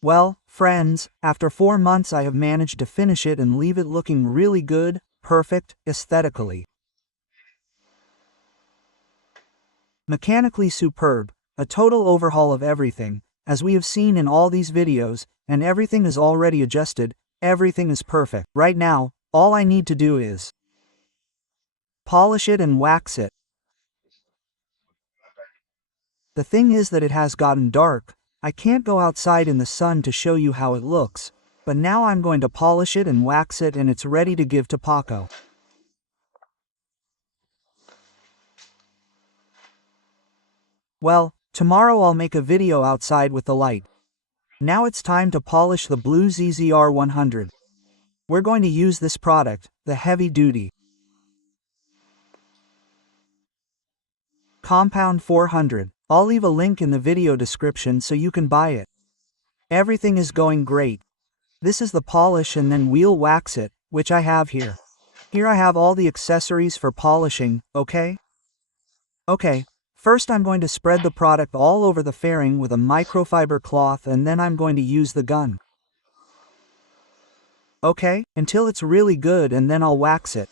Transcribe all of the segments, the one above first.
Well, friends, after 4 months I have managed to finish it and leave it looking really good, perfect, aesthetically. Mechanically superb, a total overhaul of everything, as we have seen in all these videos, and everything is already adjusted, everything is perfect. Right now, all I need to do is polish it and wax it. The thing is that it has gotten dark. I can't go outside in the sun to show you how it looks, but now I'm going to polish it and wax it and it's ready to give to Paco. Well, tomorrow I'll make a video outside with the light. Now it's time to polish the blue ZZR 100. We're going to use this product, the heavy duty Compound 400. I'll leave a link in the video description so you can buy it. Everything is going great. This is the polish and then we'll wax it, which I have here. Here I have all the accessories for polishing, okay? Okay, first I'm going to spread the product all over the fairing with a microfiber cloth and then I'm going to use the gun. Okay, until it's really good and then I'll wax it.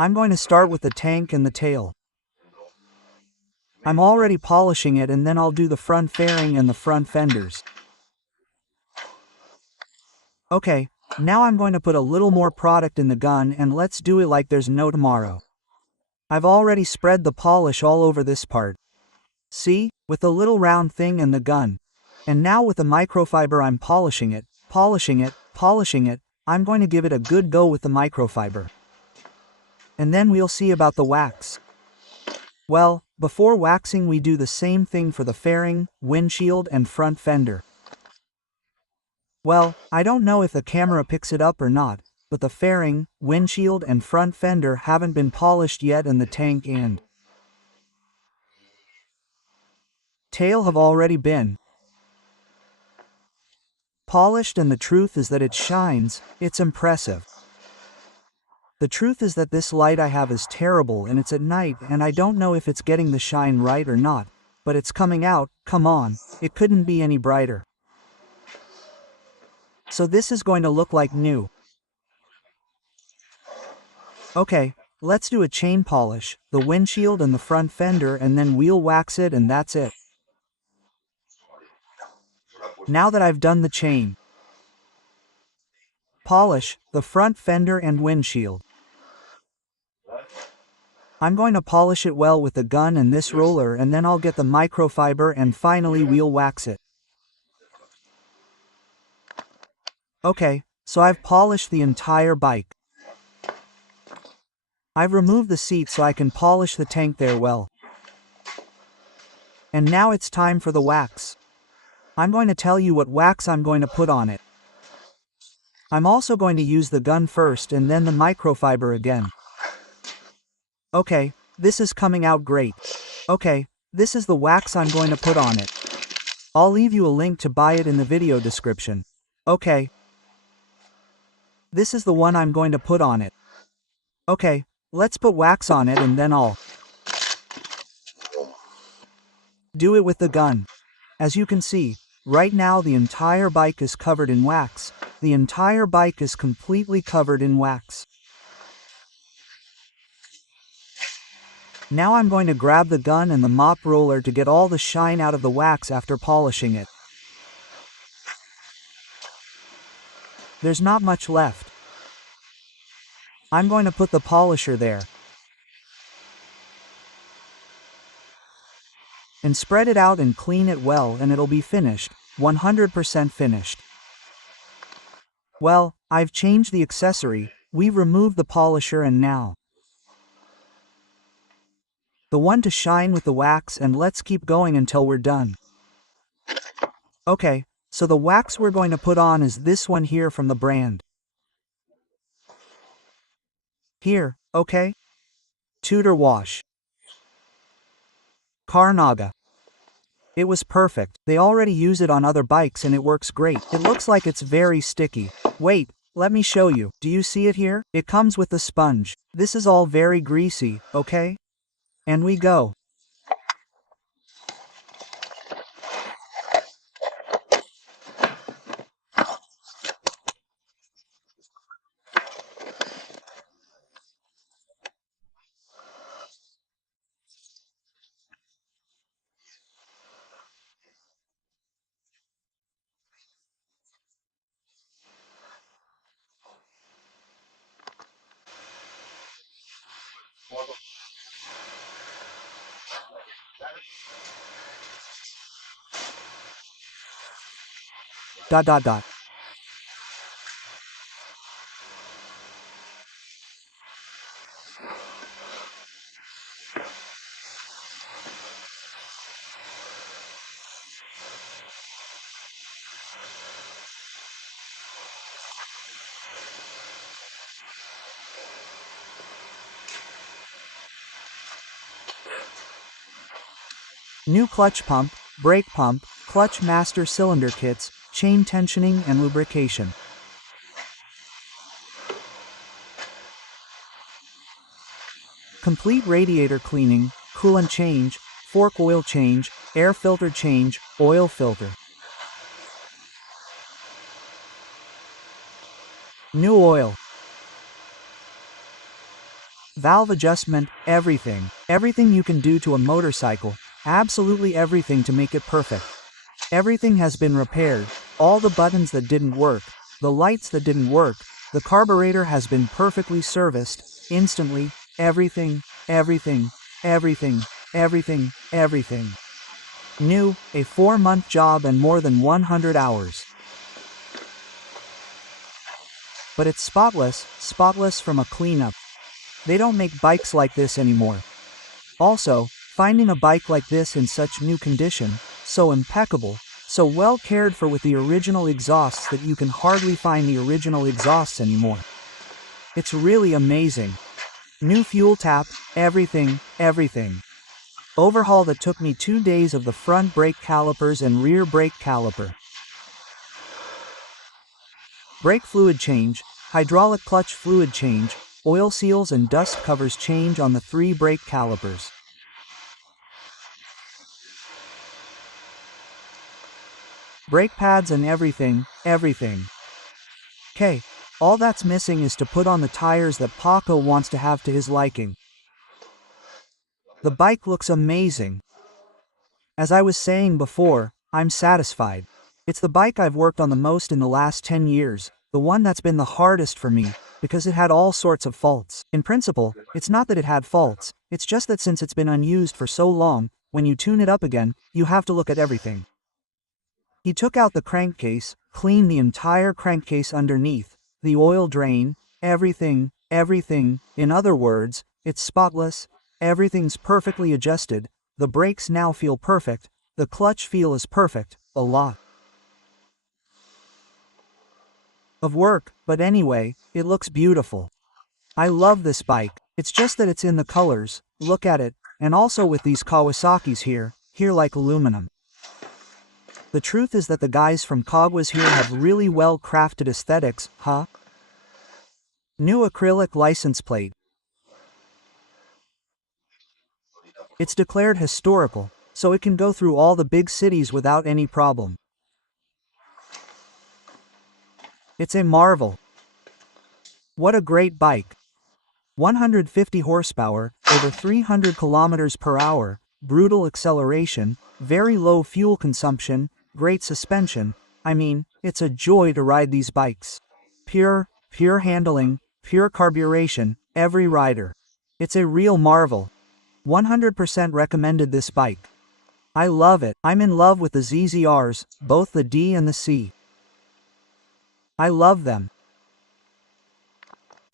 I'm going to start with the tank and the tail. I'm already polishing it and then I'll do the front fairing and the front fenders. Okay, now I'm going to put a little more product in the gun and let's do it like there's no tomorrow. I've already spread the polish all over this part. See, with the little round thing and the gun. And now with the microfiber I'm polishing it, polishing it, polishing it. I'm going to give it a good go with the microfiber. And then we'll see about the wax. Well, before waxing we do the same thing for the fairing, windshield and front fender. Well, I don't know if the camera picks it up or not, but the fairing, windshield and front fender haven't been polished yet and the tank and tail have already been polished and the truth is that it shines, it's impressive. The truth is that this light I have is terrible and it's at night and I don't know if it's getting the shine right or not, but it's coming out, come on, it couldn't be any brighter. So this is going to look like new. Okay, let's do a chain polish, the windshield and the front fender and then we'll wax it and that's it. Now that I've done the chain polish, the front fender and windshield, I'm going to polish it well with the gun and this roller and then I'll get the microfiber and finally we'll wax it. Okay, so I've polished the entire bike. I've removed the seat so I can polish the tank there well. And now it's time for the wax. I'm going to tell you what wax I'm going to put on it. I'm also going to use the gun first and then the microfiber again. Okay, this is coming out great. Okay, this is the wax I'm going to put on it. I'll leave you a link to buy it in the video description. Okay. This is the one I'm going to put on it. Okay, let's put wax on it and then I'll do it with the gun. As you can see, right now the entire bike is covered in wax. The entire bike is completely covered in wax. Now I'm going to grab the gun and the mop roller to get all the shine out of the wax after polishing it. There's not much left. I'm going to put the polisher there. And spread it out and clean it well and it'll be finished, 100% finished. Well, I've changed the accessory, we've removed the polisher and now the one to shine with the wax and let's keep going until we're done. Okay, so the wax we're going to put on is this one here from the brand. Here, okay? Tudor Wash. Carnaga. It was perfect. They already use it on other bikes and it works great. It looks like it's very sticky. Wait, let me show you. Do you see it here? It comes with the sponge. This is all very greasy, okay? And we go. Dot dot dot. New clutch pump, brake pump, clutch master cylinder kits, chain tensioning and lubrication. Complete radiator cleaning, coolant change, fork oil change, air filter change, oil filter. New oil. Valve adjustment, everything. Everything you can do to a motorcycle. Absolutely everything to make it perfect. Everything has been repaired. All the buttons that didn't work, the lights that didn't work, the carburetor has been perfectly serviced, instantly, everything, everything, everything, everything, everything. New, a 4-month job and more than 100 hours. But it's spotless, spotless from a cleanup. They don't make bikes like this anymore. Also, finding a bike like this in such new condition, so impeccable, so well cared for with the original exhausts that you can hardly find the original exhausts anymore. It's really amazing. New fuel tap, everything, everything. Overhaul that took me 2 days of the front brake calipers and rear brake caliper. Brake fluid change, hydraulic clutch fluid change, oil seals and dust covers change on the 3 brake calipers. Brake pads and everything, everything. Okay, all that's missing is to put on the tires that Paco wants to have to his liking. The bike looks amazing. As I was saying before, I'm satisfied. It's the bike I've worked on the most in the last 10 years, the one that's been the hardest for me, because it had all sorts of faults. In principle, it's not that it had faults, it's just that since it's been unused for so long, when you tune it up again, you have to look at everything. He took out the crankcase, cleaned the entire crankcase underneath, the oil drain, everything, everything. In other words, it's spotless, everything's perfectly adjusted, the brakes now feel perfect, the clutch feel is perfect, a lot of work, but anyway, it looks beautiful. I love this bike, it's just that it's in the colors, look at it, and also with these Kawasaki's here like aluminum. The truth is that the guys from Kawas here have really well crafted aesthetics, huh? New acrylic license plate. It's declared historical, so it can go through all the big cities without any problem. It's a marvel. What a great bike. 150 horsepower, over 300 kilometers per hour, brutal acceleration, very low fuel consumption, great suspension. I mean, it's a joy to ride these bikes. Pure handling, pure carburation, every rider. It's a real marvel. 100% recommended this bike. I love it. I'm in love with the ZZRs, both the D and the C. I love them.